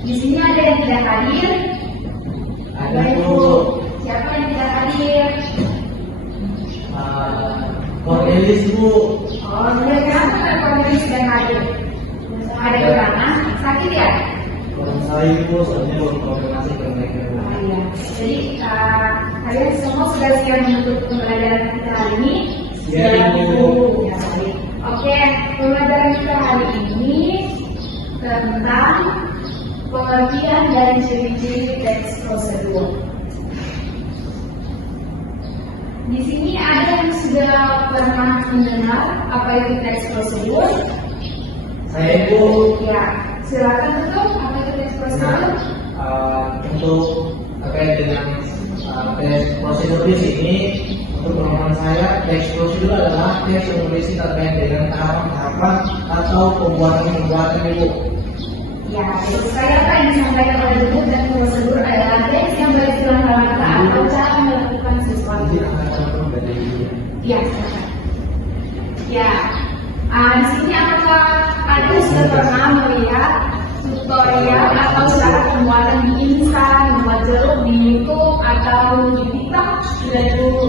Di sini ada yang tidak hadir? Ada Bu. Siapa yang tidak hadir? Cornelis Bu. Oh, kenapa Cornelis tidak hadir? Ada kekurangan? Sakit ya? Kurang saya Bu, soalnya belum konfirmasi ke mereka Bu. Iya. Jadi kalian semua sudah siap untuk pembelajaran kita hari ini? Siap Bu. Ya, baik. Oke, pembelajaran kita hari ini tentang pengertian dan ciri-ciri teks prosedur. Di sini ada yang sudah pernah mendengar apa itu teks prosedur? Saya Bu. Ya, silakan tutup apa itu teks prosedur. Untuk terkait dengan teks prosedur di sini, untuk pemahaman saya, teks prosedur adalah teks yang berisi terkait dengan tahapan-tahapan atau pembuatan Ibu. Ya, jadi saya apa yang disampaikan oleh Ibu dan prosedur adalah teks yang berisi langkah atau cara melakukan sesuatu. Ya, silakan. Ya, di sini apakah ada sudah pernah melihat tutorial atau cara pembuatan di instan, membuat jeruk di YouTube atau di TikTok? Sudah dulu.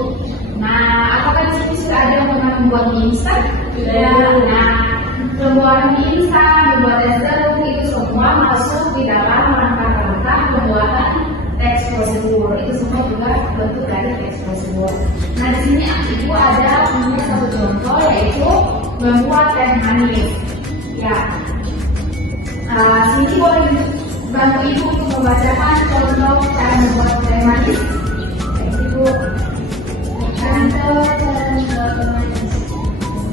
Nah, apakah di sini sudah ada yang pernah membuat di instan? Sudah. Nah, pembuatan di instan, membuat es jeruk itu semua masuk di dalam rangka-rangka pembuatan teks prosedur. Itu semua juga bentuk dari teks prosedur. Nah, di sini Ibu ada punya satu contoh yaitu membuat teh manis. Ya. Sini boleh bantu Ibu untuk membacakan contoh cara membuat teh manis. Ibu. Contoh cara membuat teh manis.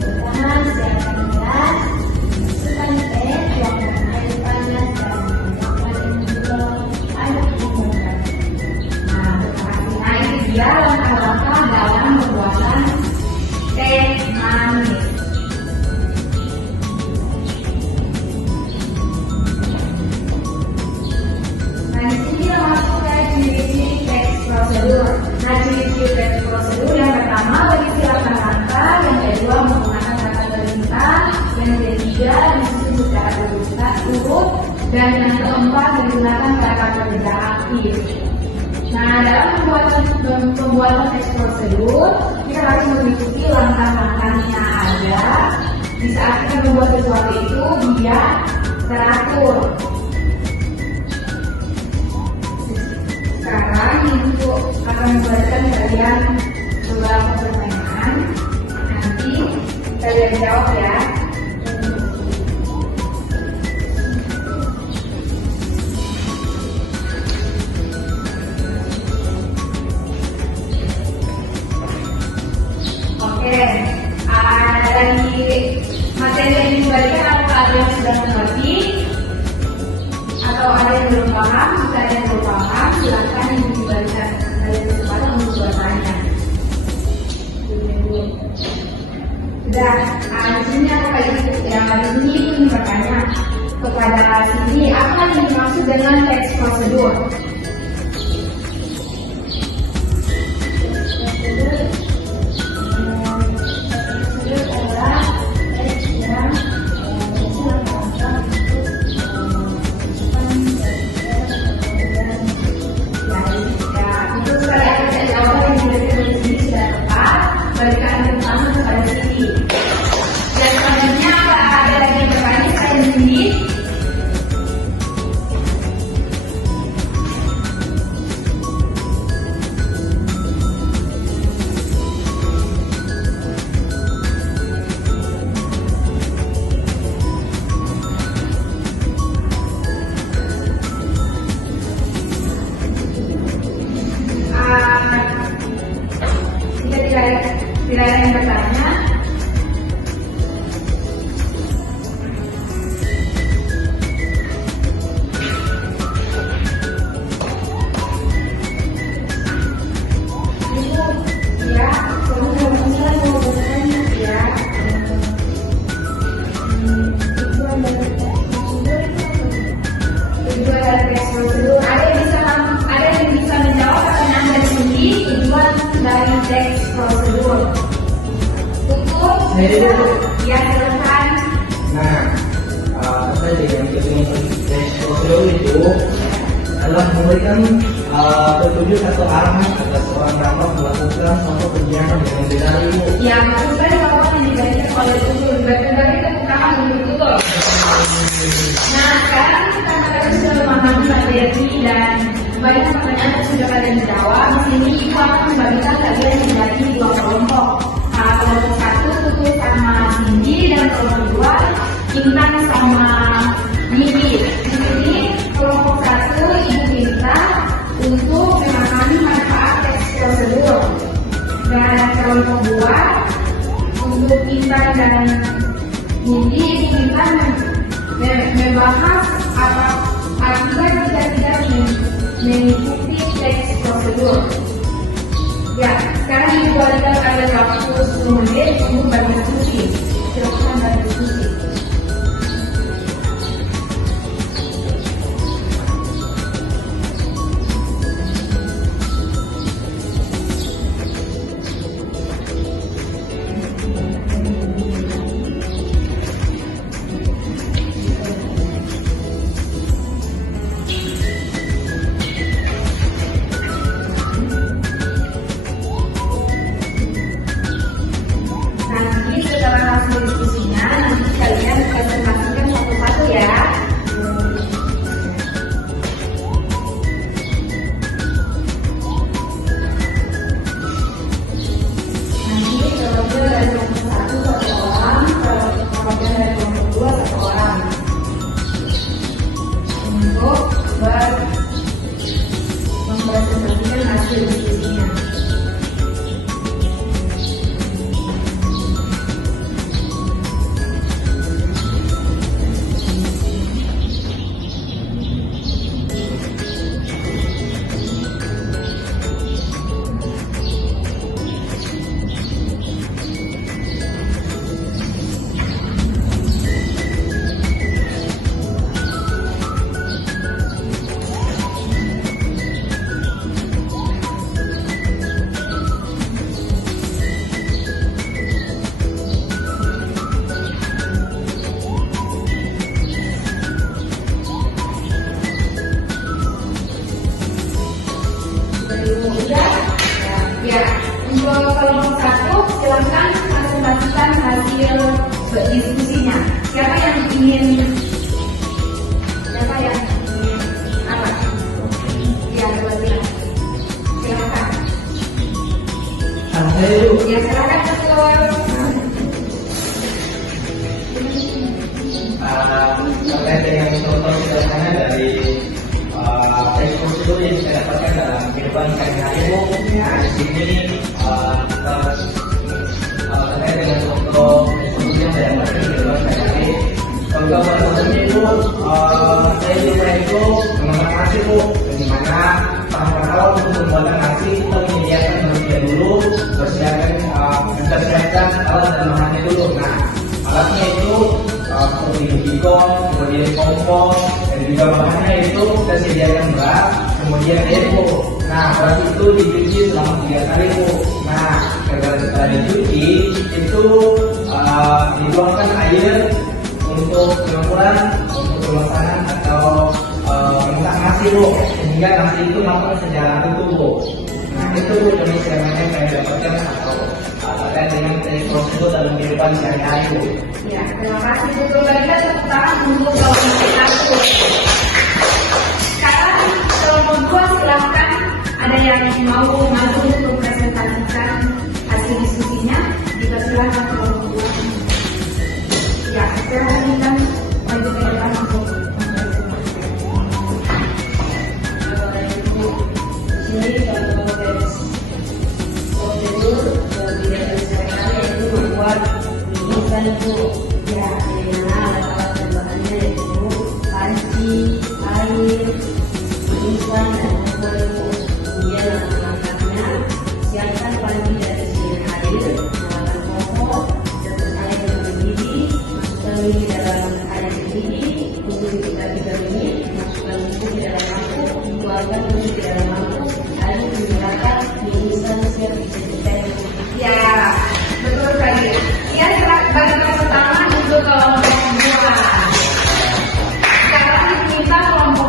Pertama, siapkan gelas, masukkan teh, tuangkan air panas dan tambahkan gula, aduk hingga. Nah, ini dia langkah-langkah dalam pembuatan teh manis. Nah, di sini kita masuk ke ciri-ciri teks prosedur. Nah, ciri-ciri teks prosedur yang pertama berisi rangka-rangka, yang kedua menggunakan kata perintah, yang ketiga disusun secara urut, dan yang keempat menggunakan kata kerja aktif. Nah, dalam pembuatan teks prosedur, kita harus mengikuti langkah-langkahnya ada. Di saat kita membuat sesuatu itu, dia teratur. Sekarang Ibu akan memberikan kalian beberapa pertanyaan. Nanti kalian jawab ya. Oke, dari materi yang diberikan apakah ada yang sudah mengerti atau ada yang belum paham? Jika ada yang belum paham, silakan yang diberikan dari kesempatan untuk bertanya. Sudah, di sini apakah itu? Yang di sini Ibu bertanya kepada sini apa yang dimaksud dengan teks prosedur? Tidak ada yang bertanya. Ibu, ya, kamu mau bertanya ya. Tujuan dari teks prosedur. Ada yang bisa menjawab pertanyaan dari sini. Tujuan dari teks prosedur. Ya, silakan. Nah, apa yang teks prosedur prosedur itu adalah memberikan petunjuk atau arahan agar seorang perawat melakukan suatu kegiatan yang membela ibu. Ya, maksud saya bahwa yang digantikan oleh tutur berarti tepuk tangan untuk tutur. Nah, sekarang kita harus memahami materi dan banyak pertanyaan yang sudah kalian jawab. Di sini ibu akan membagikan kalian menjadi dua kelompok. Kelompok satu tutur sama Cindy dan kelompok dua Intan sama Mimi. Di sini kelompok satu ibu minta untuk memahami manfaat teks prosedur. Dan kelompok dua untuk Intan dan Mimi ibu minta membahas apa akibat jika tidak mengikuti teks prosedur. Ya, sekarang ibu berikan kalian waktu 10 menit untuk berdiskusi. Silakan berdiskusi. Nanti setelah hasil diskusinya, nanti kalian presentasikan satu-satu ya. Nanti kelompok dari kelompok satu satu orang, kelompok dari kelompok dua satu orang. Untuk mempresentasikan hasil diskusinya. Ya, untuk kelompok satu silakan presentasikan hasil diskusinya. Siapa yang ingin apa? Ya, silakan. Ya, silakan keluar. Terkait dengan contoh sederhana dari teks prosedur yang saya dapatkan dalam kehidupan sehari-hari Bu, di sini terkait dengan contoh prosedur yang saya dapatkan di kehidupan sehari-hari. Kalau gambar contohnya itu, saya juga itu mengenal nasi Bu, dimana tahapan awal untuk pembuatan nasi kita menyediakan manusia dulu, mempersiapkan alat dan bahannya dulu. Nah, alatnya itu seperti bikon, kemudian kompor, dan juga bahannya itu kita sediakan beras, kemudian air Bu. Nah, beras itu dicuci selama 3 hari Bu. Nah, setelah dicuci itu dituangkan air untuk pengukuran, untuk pemasangan atau memasak nasi Bu, sehingga nasi itu matang secara utuh Bu. Nah, itu Bu jenis yang saya dapatkan atau terkait dengan prosedur dalam kehidupan sehari-hari Bu. Ya, terima kasih Bu. Berikan tepuk tangan untuk kelompok satu. Sekarang kelompok dua silahkan. Ada yang mau maju untuk presentasikan hasil diskusinya? Jika silakan kelompok dua. Ya, saya minta maju ke depan untuk ini kalau prosedur tidak diselesaikan yaitu membuat minisan itu ya bagaimana alat-alat dan bahannya yaitu panci, air, minisan dan kompor itu. Kemudian langkah-langkahnya siapkan panci dari sini air, nyalakan kompor, rebus air yang mendidih, masukkan mie di dalam air mendidih, tunggu sekitar 3 menit, masukkan bumbu di dalam mangkuk, keluarkan bumbu di dalam mangkuk, lalu menggunakan minisan siap disajikan. Ya, betul sekali. Ya, berikan pertama untuk kelompok dua. Sekarang kita kelompok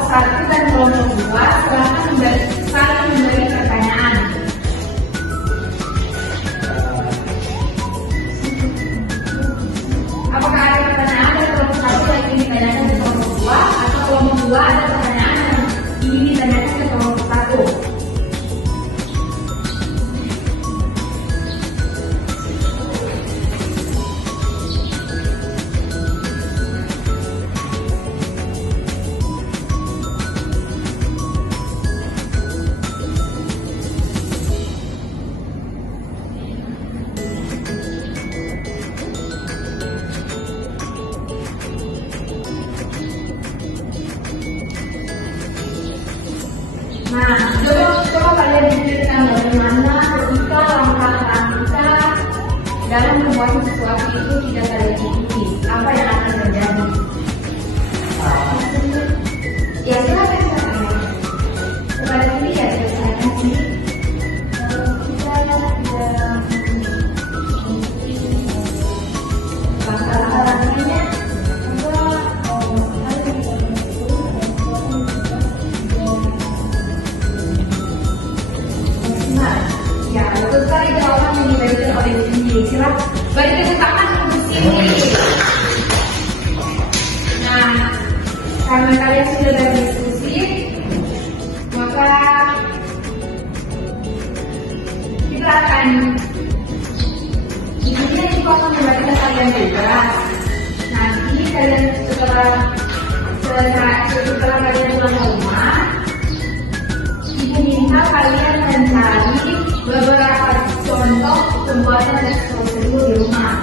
dalam membuat sesuatu itu tidak kalian ikuti, apa yang akan terjadi? Ya silakan silakan. Kepada sini ya silakan sih. Kita tidak langkah-langkahnya ya, betul sekali jawaban yang diberikan oleh Cindy. Silakan beri tepuk tangan untuk Cindy. Nah, karena kalian sudah berdiskusi, maka kita akan intinya itu akan membaca kalian juga. Nanti kalian setelah kalian pulang ke rumah, ibu minta kalian mencari beberapa contoh pembuatan teks prosedur di rumah.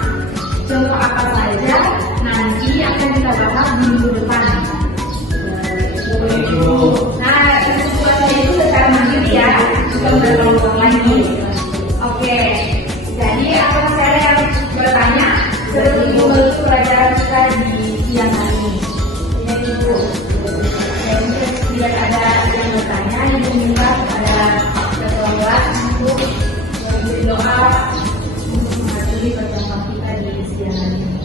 Contoh apa saja nanti akan kita bahas minggu depan. Nah, pembuatannya itu secara mandiri ya, bukan berkelompok lagi. Oke, jadi apa saya yang bertanya sebelum menutup pelajaran kita di siang hari ini? Ini Ibu. Jadi tidak ada yang bertanya, Ibu minta kepada ketua untuk berdoa untuk mengakhiri pertemuan kita di siang hari ini.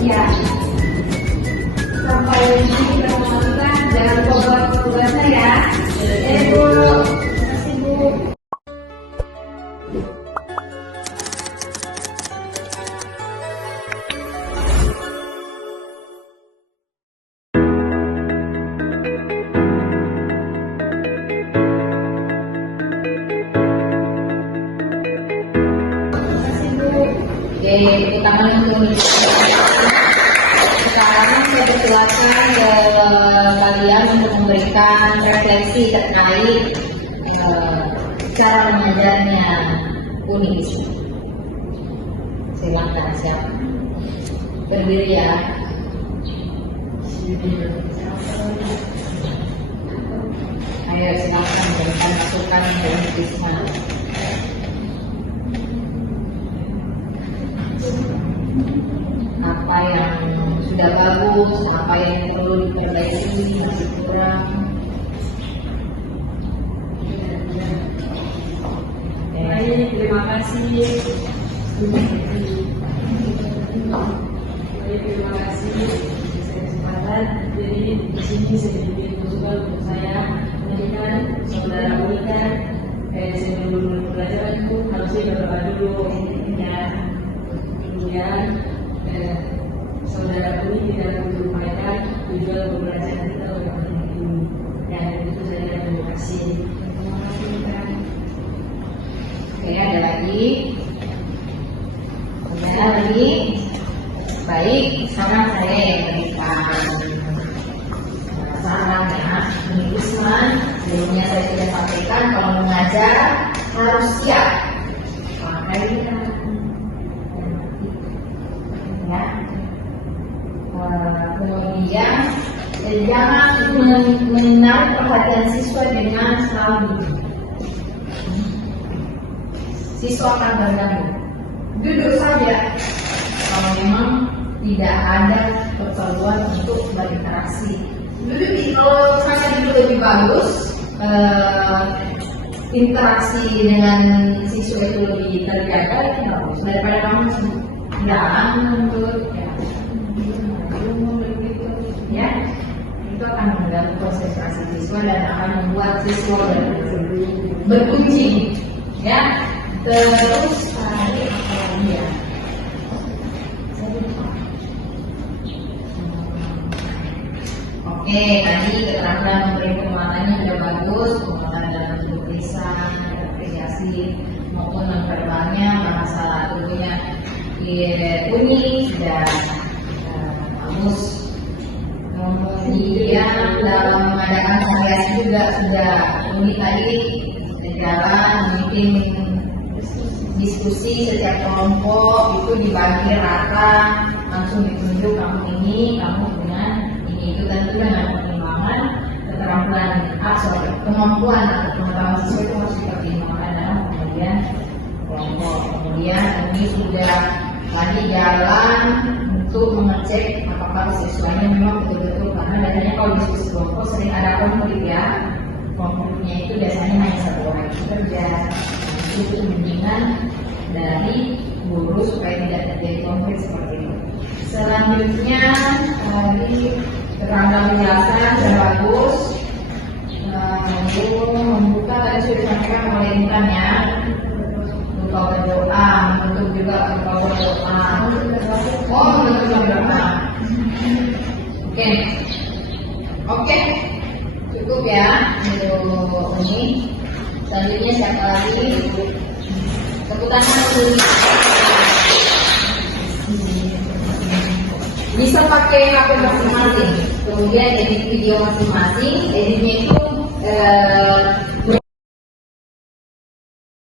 Ya, sampai di sini pertemuan kita, jangan lupa buat tugasnya ya. Bu, terima kasih Bu. Oke, tepuk tangan untuk sekarang saya persilakan kalian untuk memberikan refleksi terkait cara mengajarnya unik. Silakan siapa? Berdiri ya. Ayo silakan memberikan masukan dari Risma. Apa yang sudah bagus, apa yang perlu diperbaiki, masih kurang. Baik, terima kasih. Baik, terima kasih atas kesempatan. Jadi di sini sedikit masukan untuk saya menjadikan saudara Unika. Sebelum pelajaran itu harusnya berdoa dulu ya. Kemudian saudara Uni tidak menyampaikan tujuan pembelajaran kita pada hari ini. Dan itu saja, terima kasih. Terima kasih Kak. Oke, ada lagi. Ada lagi. Baik, sekarang saya yang berikan saran ya. Ini Usman, sebelumnya saya sudah sampaikan kalau mengajar harus siap. Makanya ya. Kemudian jangan menarik perhatian siswa dengan selalu siswa akan terganggu. Duduk saja kalau memang tidak ada keperluan untuk berinteraksi. Kalau saya duduk lebih bagus, interaksi dengan siswa itu lebih terjaga, itu bagus daripada kamu jalan untuk ya, itu akan mengganggu konsentrasi siswa dan akan membuat siswa berkunci ya. Terus ya, oke, tadi keterangan memberi penguatannya sudah bagus, penguatan dalam bentuk lisan, apresiasi maupun non verbalnya, bahasa tubuhnya unik dan bagus. Kemudian dalam mengadakan variasi juga sudah unik tadi berjalan, meeting diskusi setiap kelompok itu dibagi rata, langsung ditunjuk kamu ini, kamu dengan ini. Itu tentu dengan pertimbangan keterampilan, kemampuan atau pengetahuan siswa itu harus dipertimbangkan dalam pembagian kelompok. Kemudian ini sudah lagi jalan untuk mengecek apakah siswanya memang betul-betul, karena biasanya kalau diskusi kelompok sering ada konflik ya. Konfliknya itu biasanya hanya satu orang yang kerja. Itu bimbingan dari guru supaya tidak terjadi konflik seperti itu. Selanjutnya tadi kerangka penjelasan sudah bagus. Lalu membuka tadi sudah disampaikan oleh Intan ya. Engkau berdoa, untuk juga engkau berdoa. Oh, betul berdoa. Oke, cukup ya untuk ini. Selanjutnya siapa lagi? Tepuk tangan dulu. Bisa pakai HP masing-masing, kemudian edit video masing-masing. Editnya itu